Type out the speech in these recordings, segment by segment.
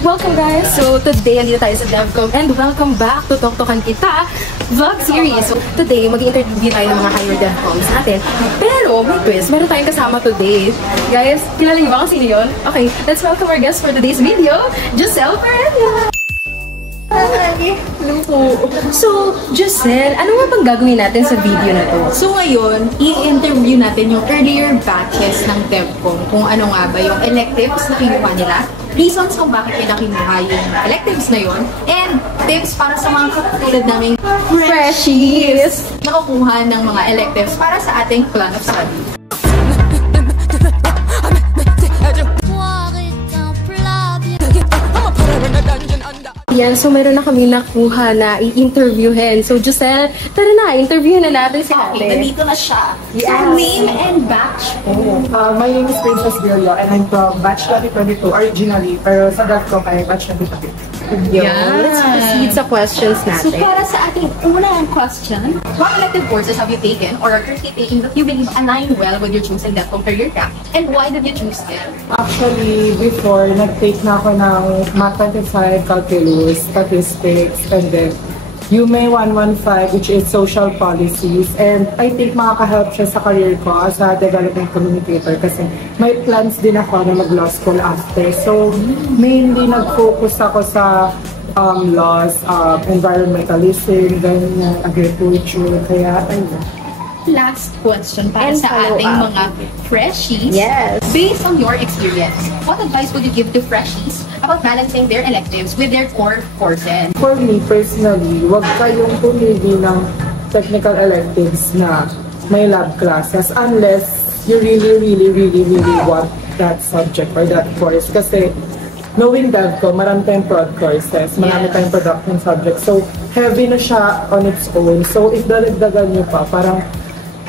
Welcome guys! So today, andito tayo sa DevCom and welcome back to Toktokan Kita vlog series. So today, mag-interview tayo ng mga higher DevComs natin. Pero may twist, meron tayong kasama today. Guys, kilala niyo ba kung sino yun? Okay, let's welcome our guest for today's video, Giselle Perenya! Hi! Hello po! So, Giselle, ano nga bang gagawin natin sa video na to? So ngayon, i-interview natin yung earlier batches ng DevCom, kung ano nga ba yung electives na kinuha nila, reasons kung bakit nila kinuha yung electives na yun, and tips para sa mga katulad naming freshies na kukuha ng mga electives para sa ating plan of study. Yan, so meron na kami nakuha na i-interviewin. So Giselle, tara na, interviewin na natin si ate. Okay, nandito na siya. Yes. Name and batch. My name is Princess Vilio and I'm from batch 2022 originally, pero sa DevCom ay batch 2022. Yan, let's proceed sa questions So natin. para sa ating unang question, what elective courses have you taken or are currently taking that you believe align well with your chosen DevCom career track? And why did you choose them? Actually, before, nag-take na ako ng Math 25, Calculus, Statistics, and then UME 115, which is Social Policies. And I think makaka-help siya sa career ko as a development communicator kasi may plans din ako na mag-law school after. So, mainly nag-focus ako sa laws, environmentalism, ganyan, agriculture, kaya ayun. Last question para And sa ating follow-up. mga freshies. Yes. Based on your experience, what advice would you give to freshies about balancing their electives with their core courses? For me, personally, huwag kayong pumili ng technical electives na may lab classes unless you really want that subject or that course. Kasi knowing DevCom, marami tayong prod courses, marami tayong production subjects. So, heavy na siya on its own. So, if dadagdagan nyo pa, parang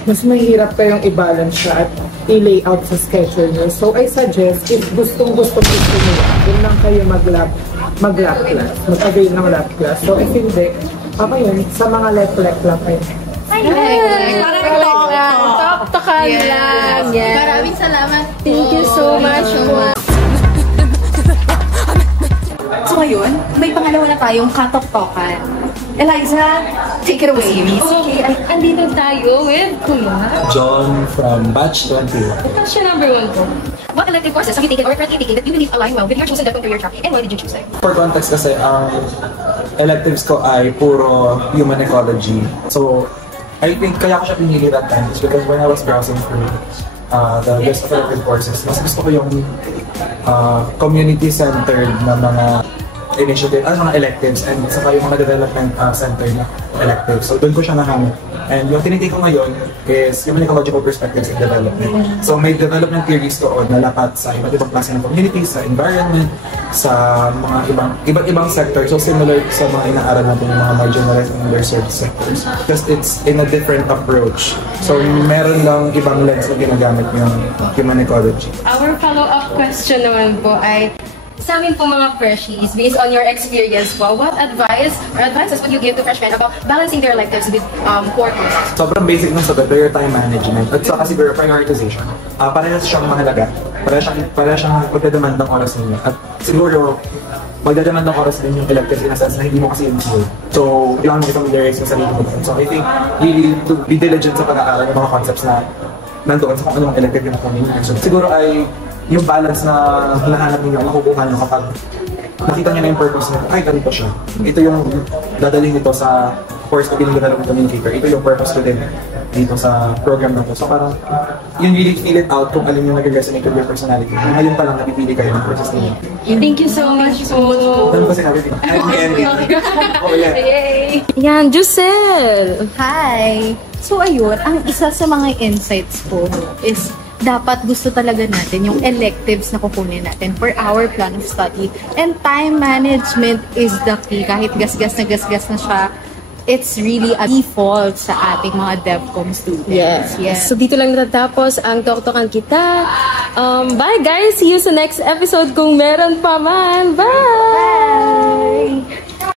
mas mahirap kayong i-balance siya at i-lay out sa schedule nyo. So, I suggest, if gustong-gusto nyo, yun lang kayo mag-lab class, mag-avail ng lab class. So, if hindi, yun, sa mga lek-lek lang kayo. Toktokan lang. Yes. Maraming salamat po. Thank you so much po. So ngayon, may pangalawa na tayong katoktokan. Eliza, take it away. Okay, andito tayo with Kuya. John from batch 21. Question number 1 po. What elective courses have you taken or currently taking that you believe align well with your chosen DevCom career track, and why did you choose them? For context kasi, ang electives ko ay puro human ecology. So, I think kaya ko siya pinili that time is because when I was browsing through the list of elective courses, mas gusto ko yung community-centered na mga initiative, mga electives, and saka yung mga development center na electives. So doon ko siya nahanap. And yung tinitake ko ngayon is human ecological perspectives in development. So may development theories doon na lapat sa iba't ibang klase ng communities, sa environment, sa mga iba't ibang sector. So similar sa mga inaaral natin yung mga marginalized and underserved sectors. Because it's in a different approach. So meron lang ibang lens na ginagamit yung human ecology. Our follow-up question naman po ay, sa amin po mga freshies, based on your experience po, what advice or advices would you give to freshmen about balancing their electives with core courses? Sobrang basic ng sagot, your time management at saka siguro prioritization. Parehas siyang mahalaga. Parehas siyang magdademand ng oras ninyo. At siguro, magdademand ng oras din yung electives in a sense na hindi mo kasi i-hold. So, kailangan mo i-familiarize sa sarili mo. So, I think, really to be diligent sa pag-aaral ng mga concepts na nandoon sa kung anong elective yung nakunin niyo. So, siguro ay yung balance na hinahanap ninyo, makukuha nyo kapag nakita nyo na yung purpose nyo, ay, ganito siya. Ito yung dadalhin nito sa course na development communicator. Ito yung purpose ko din dito sa program na to. So parang, yun really feel it out kung alin yung nag-resonate with your personality. Ngayon pa lang napipili kayo ng process ninyo. Thank you so much po. Dami ko sinabi din. Oh, yeah. Yay! Yan, Giselle! Hi! So ayun, ang isa sa mga insights ko is dapat gusto talaga natin yung electives na kukunin natin for our plan of study. And time management is the key. Kahit gasgas na siya, it's really a default sa ating mga DevCom students. Yes. So dito lang natatapos ang Toktokan Kita. Bye guys! See you sa next episode kung meron pa man. Bye!